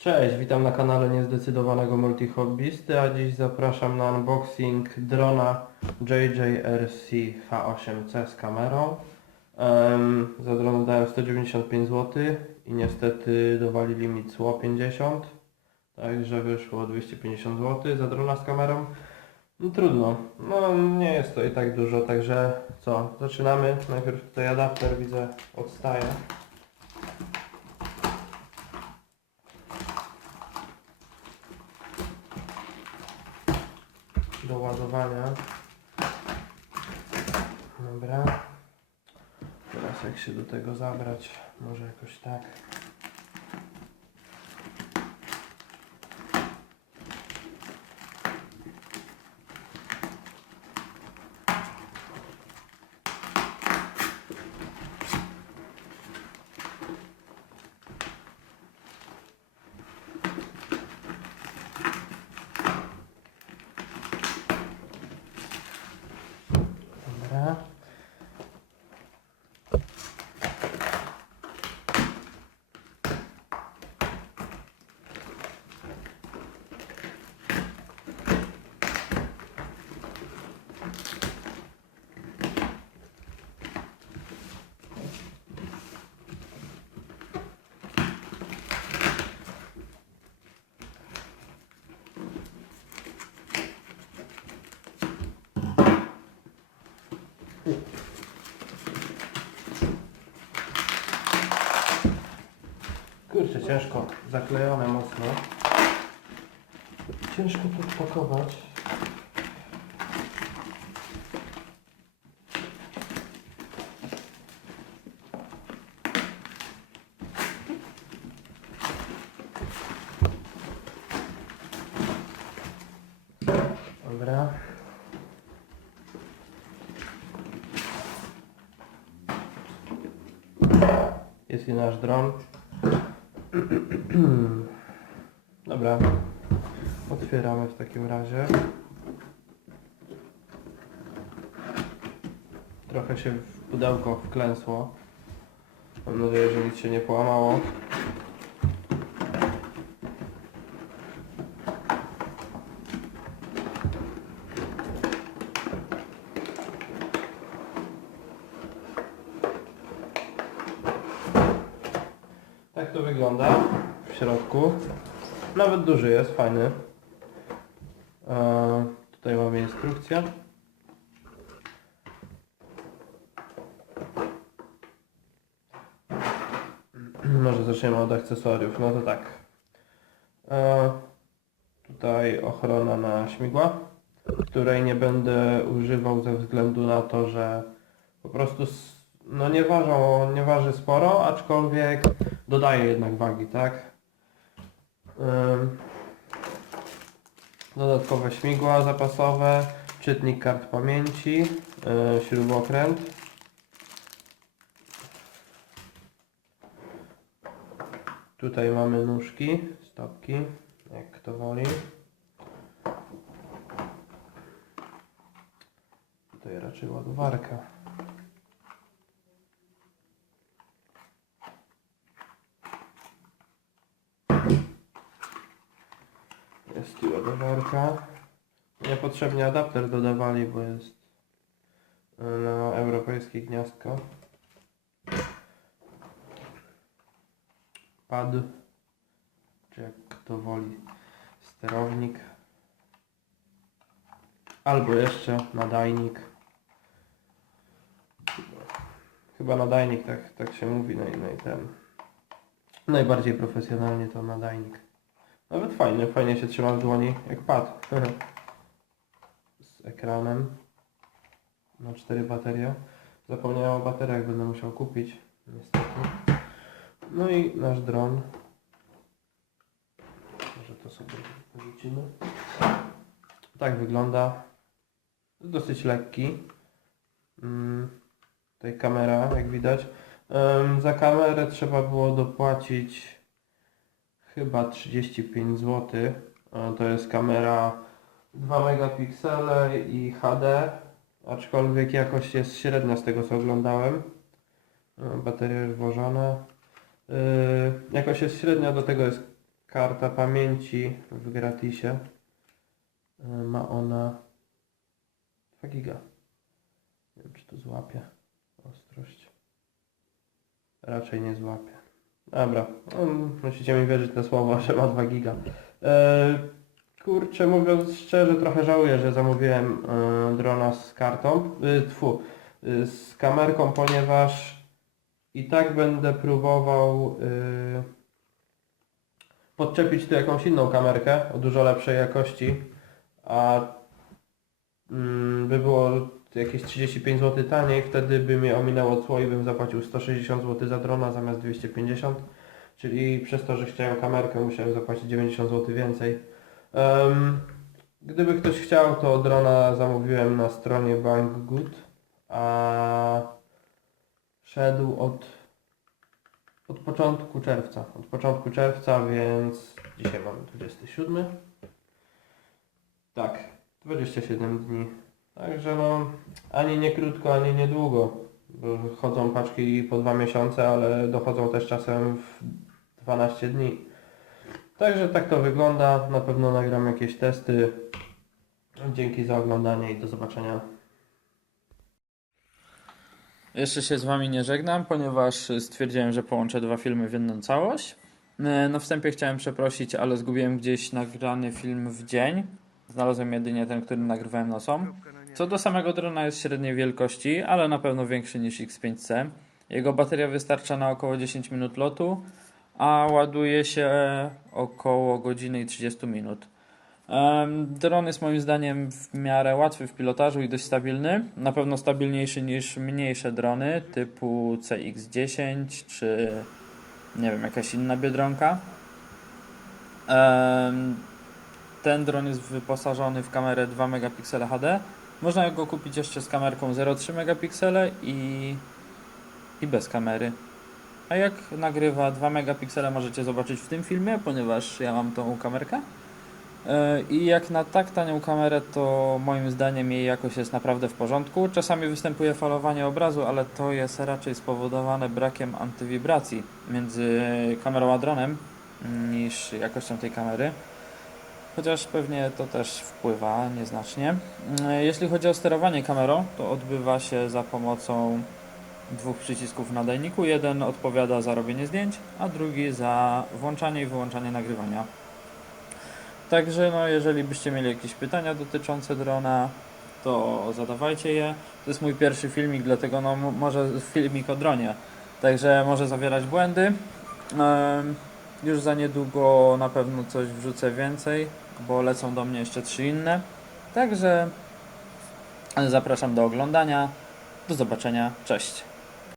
Cześć, witam na kanale niezdecydowanego multihobbysty, a dziś zapraszam na unboxing drona JJRC H8C z kamerą. Em, za dron dałem 195 zł i niestety dowalili mi cło 50, także wyszło 250 zł za drona z kamerą. No trudno, no nie jest to i tak dużo, także co, zaczynamy. Najpierw tutaj adapter widzę odstaje. Do ładowania. Dobra. Teraz jak się do tego zabrać, może jakoś tak. Dobra. Kurczę, ciężko. Zaklejone mocno. Ciężko to spakować. Dobra. Jest i nasz dron. Dobra. Otwieramy w takim razie. Trochę się w pudełko wklęsło. Mam nadzieję, że nic się nie połamało. Tak to wygląda w środku. Nawet duży jest, fajny. E, tutaj mamy instrukcję. Może zaczniemy od akcesoriów. No to tak. E, tutaj ochrona na śmigła, której nie będę używał ze względu na to, że po prostu no nie ważą, nie waży sporo, aczkolwiek dodaje jednak wagi, tak? Dodatkowe śmigła zapasowe, czytnik kart pamięci, yy, śrubokręt. Tutaj mamy nóżki, stopki, jak kto woli. Tutaj raczej ładowarka. Jest ładowarka. Niepotrzebnie adapter dodawali, bo jest e, na europejskie gniazdko. Pad, czy jak kto woli, sterownik. Albo jeszcze nadajnik. Chyba nadajnik, tak, tak się mówi, no i, no ten. Najbardziej profesjonalnie to nadajnik. Nawet fajny, fajnie się trzyma w dłoni, jak pad. Z ekranem. Na cztery baterie. Zapomniałem o bateriach, będę musiał kupić. Niestety. No i nasz dron. Może to sobie wrzucimy. Tak wygląda. Dosyć lekki. Mm, tutaj kamera, jak widać. Za kamerę trzeba było dopłacić chyba 35 zł. E, To jest kamera 2 megapiksele i HD, aczkolwiek jakość jest średnia z tego co oglądałem. E, Bateria już włożona. Yy, jakość jest średnia, do tego jest karta pamięci w gratisie. E, Ma ona 2 giga. Nie wiem, czy to złapie ostrość. Raczej nie złapie. Dobra, no, musicie mi wierzyć na słowo, że ma 2 giga. E, kurczę, mówiąc szczerze, trochę żałuję, że zamówiłem e, drona z kartą, y, tfu, z kamerką, ponieważ i tak będę próbował podczepić tu jakąś inną kamerkę o dużo lepszej jakości, a mm, by było jakieś 35 zł taniej, wtedy by mnie ominęło cło i bym zapłacił 160 zł za drona zamiast 250, czyli przez to, że chciałem kamerkę musiałem zapłacić 90 zł więcej. Em, gdyby ktoś chciał, to drona zamówiłem na stronie Banggood, a szedł od, od początku czerwca. Od początku czerwca, więc dzisiaj mamy 27. Tak, 27 dni. Także no, ani nie krótko, ani nie długo. Chodzą paczki po dwa miesiące, ale dochodzą też czasem w 12 dni. Także tak to wygląda. Na pewno nagram jakieś testy. Dzięki za oglądanie i do zobaczenia. Jeszcze się z Wami nie żegnam, ponieważ stwierdziłem, że połączę dwa filmy w jedną całość. E, Na wstępie chciałem przeprosić, ale zgubiłem gdzieś nagrany film w dzień. Znalazłem jedynie ten, który nagrywałem nocą. Co do samego drona jest średniej wielkości, ale na pewno większy niż X5C. Jego bateria wystarcza na około 10 minut lotu, a ładuje się około godziny i 30 minut. Dron jest moim zdaniem w miarę łatwy w pilotażu i dość stabilny. Na pewno stabilniejszy niż mniejsze drony typu CX-10 czy nie wiem, jakaś inna biedronka. Ten dron jest wyposażony w kamerę 2 megapiksele HD. Można go kupić jeszcze z kamerką 0,3 megapiksele i, i bez kamery. A jak nagrywa 2 megapiksele możecie zobaczyć w tym filmie, ponieważ ja mam tą kamerkę. E, I jak na tak tanią kamerę, to moim zdaniem jej jakość jest naprawdę w porządku. Czasami występuje falowanie obrazu, ale to jest raczej spowodowane brakiem antywibracji między kamerą a dronem niż jakością tej kamery. Chociaż pewnie to też wpływa nieznacznie. E, Jeśli chodzi o sterowanie kamerą, to odbywa się za pomocą dwóch przycisków w nadajniku. Jeden odpowiada za robienie zdjęć, a drugi za włączanie i wyłączanie nagrywania. Także no, jeżeli byście mieli jakieś pytania dotyczące drona, to zadawajcie je. To jest mój pierwszy filmik, dlatego no, może filmik o dronie. Także może zawierać błędy. Em, już za niedługo na pewno coś wrzucę więcej, bo lecą do mnie jeszcze trzy inne. Także zapraszam do oglądania. Do zobaczenia. Cześć.